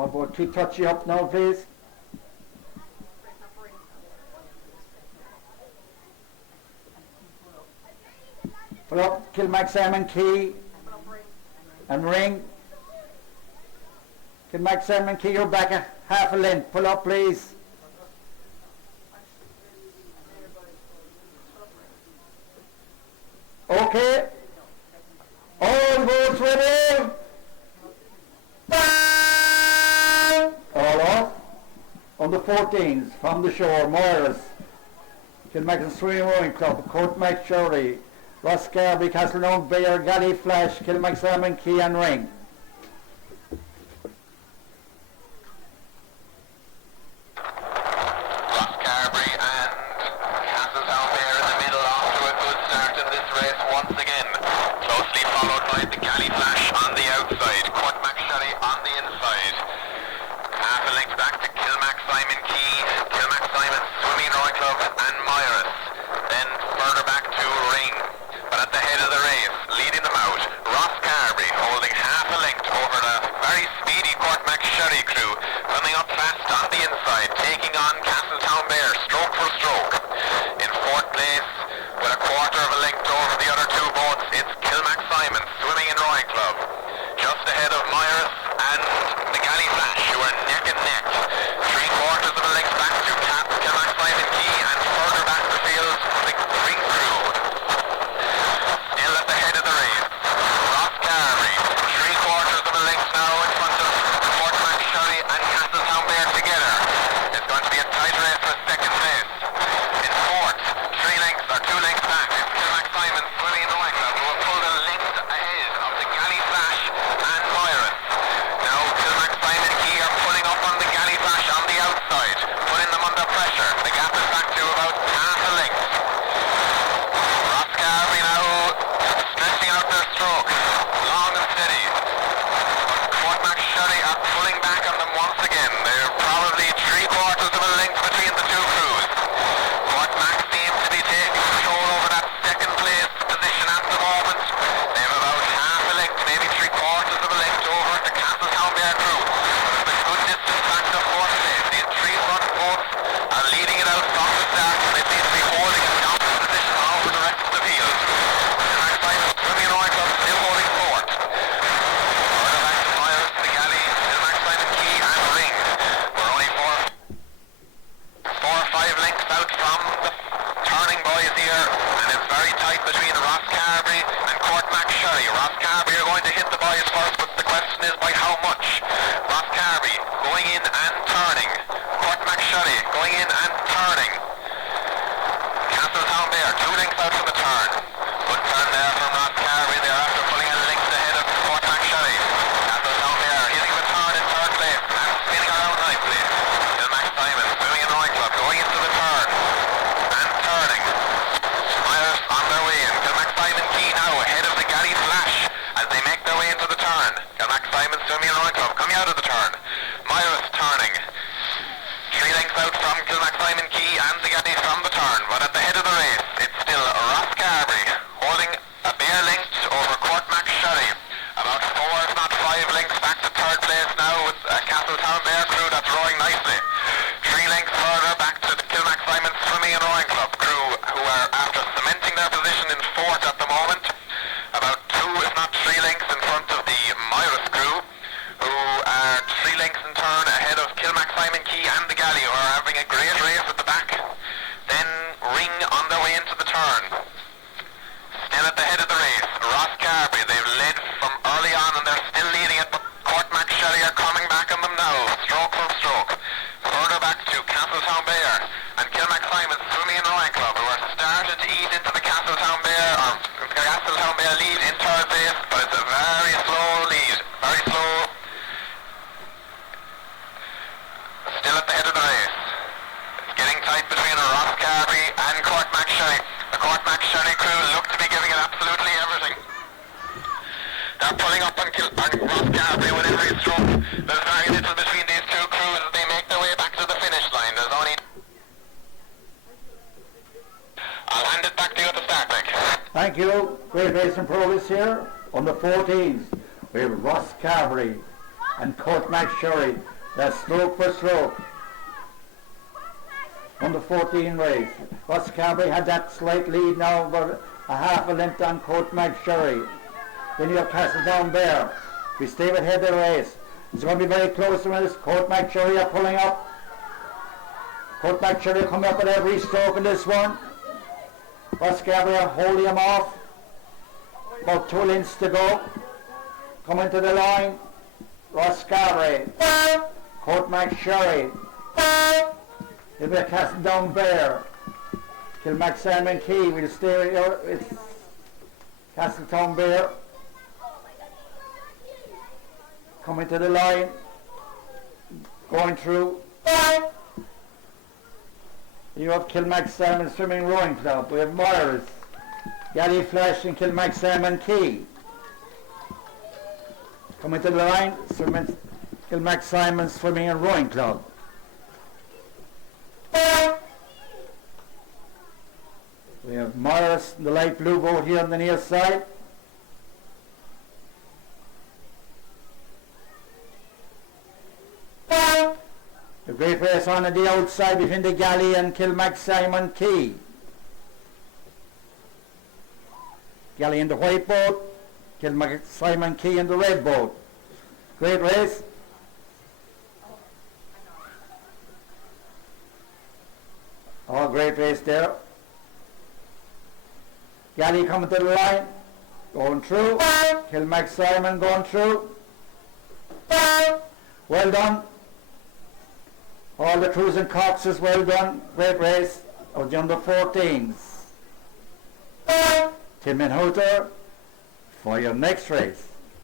All about keep touchy up now, please. Pull up Kilmac Simon Key and ring. Kilmac Simon Key, you're back a half a length. Pull up, please. Okay. All votes ready. All off. On the 14th, from the shore, Moyers, Kilmac and Swimming Rowing Club, Courtmac Shorey, Ross Garby, Castleknock, Bayer, Galley Flash, Kilmac Salmon Key and Ring. Thank you. Great Basin Pro is here on the 14th. We have Ross Carberry, and Court McSherry. That's stroke for stroke. On the 14 race. Ross Carberry had that slight lead now, about a half a length on Court McSherry. Then you have Castledown Bear. We stay with head of the race. It's going to be very close to this. Court McSherry are pulling up. Court McSherry coming up at every stroke in this one. Ross Carberry are holding him off. About 2 lengths to go. Coming to the line. Ross Carberry. Court McSherry. It'll be a Castledown Bear. Kilmac Simon Key will stay here. It's Castletown Bear. Coming to the line. Going through. You have Kilmac Simon Swimming Rowing Club. We have Myers, Galley Flash and Kilmac Simon Key. Coming to the line. Kilmac Simon Swimming and Rowing Club. We have Morris, the light blue boat here on the near side. The great race on the outside between the Galley and Kilmac Simon Key. Galley in the white boat, Kilmac Simon Key in the red boat. Great race. Oh, great race there. Galley coming to the line, going through. Kilmac Simon going through. Well done. All the crews and coxes, well done. Great race of the under 14s. Tim and Houter for your next race.